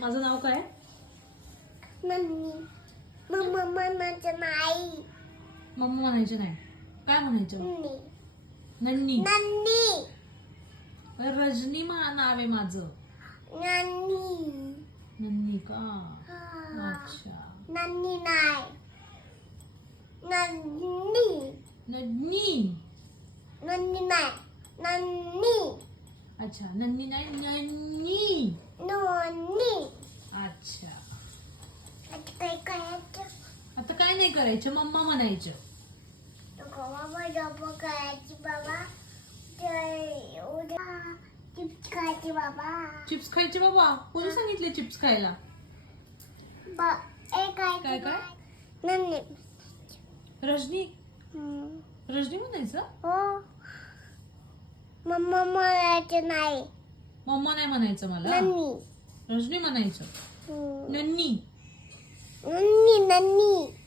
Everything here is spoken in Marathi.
माझं नाव काय? नन्नी. मम्मा म्हणायचं नाही. मम्मा म्हणायचं नाही. काय म्हणायचं? नन्नी. नन्नी. नन्नी. रजनी नाव आहे माझं. नन्नी. नन्नी का? हा. अच्छा. नन्नी नाही. नन्नी. नन्नी. नन्नी नाही. नन्नी. अच्छा, नन्नी नाही, नन्नी. नन्नी. अच्छा. आता काय करायचं? आता काय नाही करायचं, मम्मा म्हणायचं. बाबा डबा करायची बाबा. ते उद्या चिप्स खायचे बाबा. चिप्स खायचे बाबा? कोणी सांगितले चिप्स खायला? काय काय? नन्नी. रजनी. रजनी म्हणायचं? हो. मम्मा म्हणायचं नाही. मम्मा नाही म्हणायचं मला. नन्नी. रजनी म्हणायचं. नन्नी. नन्नी. नन्नी.